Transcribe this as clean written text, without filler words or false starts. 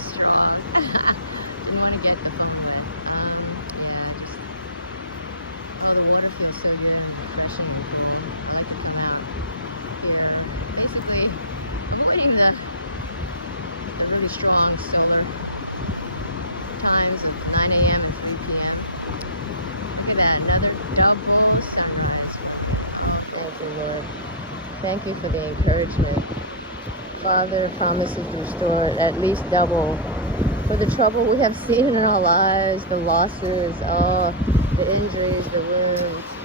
strong. Didn't want to get the phone with it. Yeah, just, well, the water feels so good and refreshing. I like to come out here. Basically, avoiding the really strong solar times of 9 a.m. and 3 p.m. Look at that, another double sunrise. Thank you, Lord. Thank you for the encouragement. Father promises to restore at least double for the trouble we have seen in our lives, the losses, the injuries, the wounds.